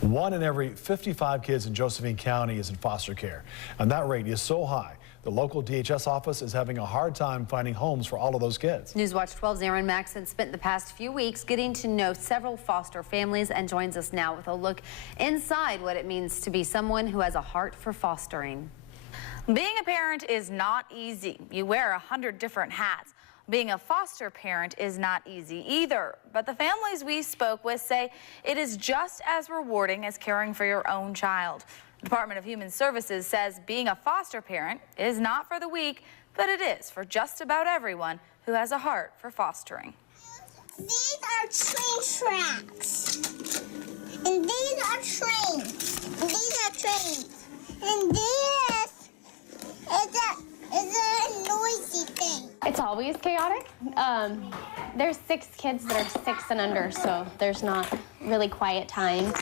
1 in every 55 kids in Josephine County is in foster care, and that rate is so high, the local DHS office is having a hard time finding homes for all of those kids. Newswatch 12's Aaron Maxson spent the past few weeks getting to know several foster families and joins us now with a look inside what it means to be someone who has a heart for fostering. Being a parent is not easy. You wear 100 different hats. Being a foster parent is not easy either, but the families we spoke with say it is just as rewarding as caring for your own child. The Department of Human Services says being a foster parent is not for the weak, but it is for just about everyone who has a heart for fostering. These are train tracks, and these are trains, and these are trains, and this is a noisy thing. It's always chaotic. There's 6 kids that are 6 and under, so there's not really quiet time.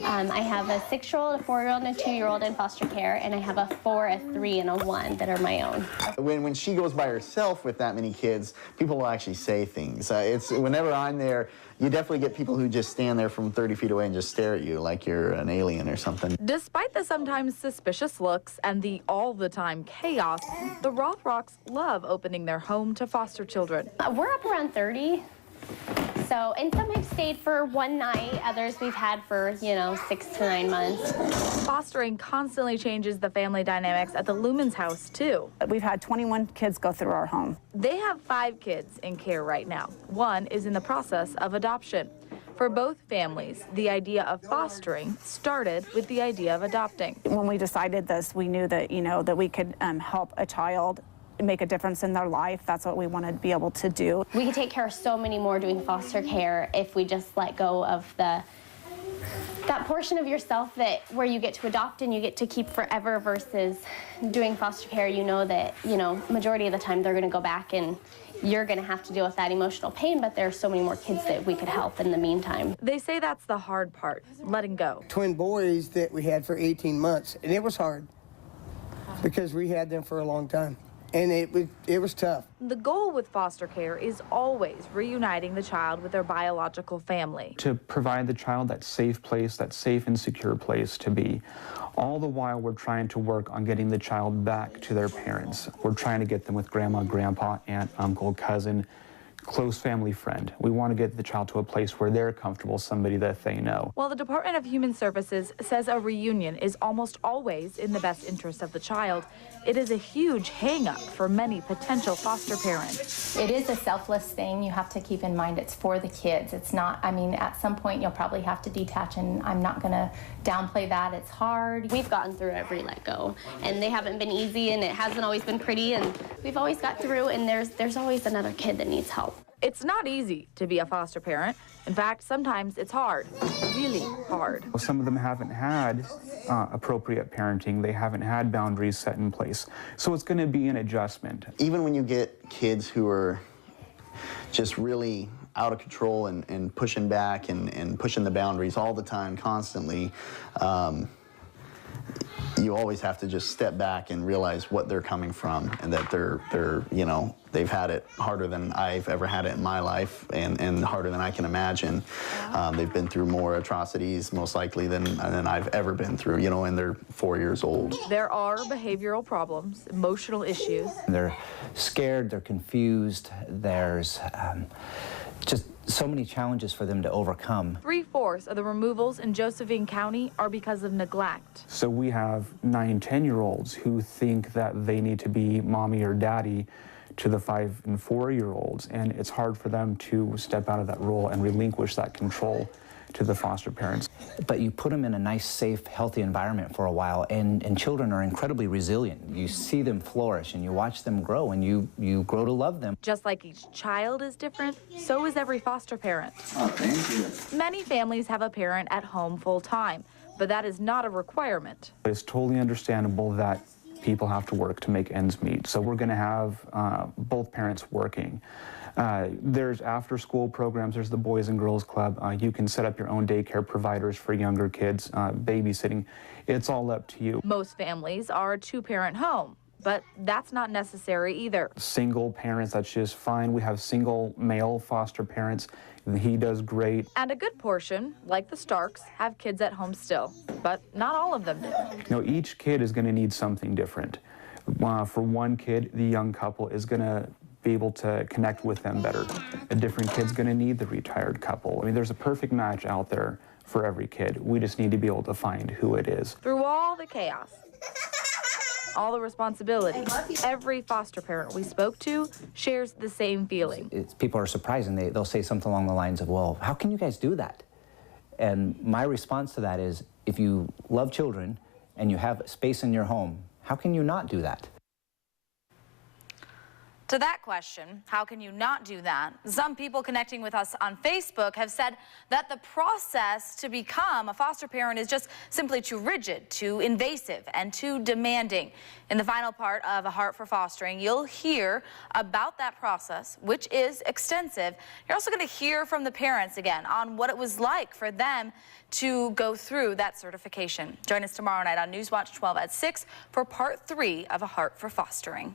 I have a 6-year-old, a 4-year-old, and a 2-year-old in foster care, and I have a 4, a 3, and a 1 that are my own. When she goes by herself with that many kids, people will actually say things. Whenever I'm there, you definitely get people who just stand there from 30 feet away and just stare at you like you're an alien or something. Despite the sometimes suspicious looks and the all-the-time chaos, the Rothrocks love opening their home to foster children. We're up around 30. So, and some have stayed for one night, others we've had for, 6 to 9 months. Fostering constantly changes the family dynamics at the Lumens house, too. We've had 21 kids go through our home. They have 5 kids in care right now. 1 is in the process of adoption. For both families, the idea of fostering started with the idea of adopting. When we decided this, we knew that, that we could help a child make a difference in their life. That's what we wanted to be able to do. We could take care of so many more doing foster care if we just let go of that portion of yourself where you get to adopt and you get to keep forever versus doing foster care. You know that, majority of the time they're gonna go back and you're gonna have to deal with that emotional pain, but there are so many more kids that we could help in the meantime. They say that's the hard part, letting go. Twin boys that we had for 18 months, and it was hard because we had them for a long time. And it was tough. The goal with foster care is always reuniting the child with their biological family. To provide the child that safe place, that safe and secure place to be. All the while we're trying to work on getting the child back to their parents. We're trying to get them with grandma, grandpa, aunt, uncle, cousin, close family friend. We want to get the child to a place where they're comfortable, somebody that they know. While the Department of Human Services says a reunion is almost always in the best interest of the child, it is a huge hang-up for many potential foster parents. It is a selfless thing. You have to keep in mind it's for the kids. It's not, at some point you'll probably have to detach, and I'm not going to downplay that. It's hard. We've gotten through every let go, and they haven't been easy, and it hasn't always been pretty, and we've always got through, and there's always another kid that needs help. It's not easy to be a foster parent. In fact, sometimes it's hard, really hard. Some of them haven't had appropriate parenting. They haven't had boundaries set in place. So it's going to be an adjustment. Even when you get kids who are just really out of control and pushing back and pushing the boundaries all the time, constantly, you always have to just step back and realize what they're coming from, and that they've had it harder than I've ever had it in my life, and harder than I can imagine. They've been through more atrocities, most likely, than I've ever been through, and they're 4 years old. There are behavioral problems, emotional issues. They're scared, they're confused, there's just so many challenges for them to overcome. 3/4 of the removals in Josephine County are because of neglect. So we have 9, 10-year-olds who think that they need to be mommy or daddy to the 5 and 4-year-olds, and it's hard for them to step out of that role and relinquish that control to the foster parents. But you put them in a nice, safe, healthy environment for a while, and children are incredibly resilient. You see them flourish, and you watch them grow, and you grow to love them. Just like each child is different, so is every foster parent. Oh, thank you. Many families have a parent at home full-time, but that is not a requirement. It's totally understandable that people have to work to make ends meet. So we're going to have both parents working. There's after-school programs. There's the Boys and Girls Club. You can set up your own daycare providers for younger kids, babysitting. It's all up to you. Most families are a 2-parent home, but that's not necessary either. Single parents, that's just fine. We have single male foster parents. He does great. And a good portion, like the Starks, have kids at home still, but not all of them do. You know, each kid is going to need something different. For one kid, the young couple is going to be able to connect with them better. A different kid's going to need the retired couple. I mean, there's a perfect match out there for every kid. We just need to be able to find who it is. Through all the chaos, all the responsibility, every foster parent we spoke to shares the same feeling. People are surprised, and they'll say something along the lines of, well, how can you guys do that? And my response to that is, if you love children and you have space in your home, how can you not do that? To that question, how can you not do that? Some people connecting with us on Facebook have said that the process to become a foster parent is just simply too rigid, too invasive, and too demanding. In the final part of A Heart for Fostering, you'll hear about that process, which is extensive. You're also going to hear from the parents again on what it was like for them to go through that certification. Join us tomorrow night on Newswatch 12 at 6 for part 3 of A Heart for Fostering.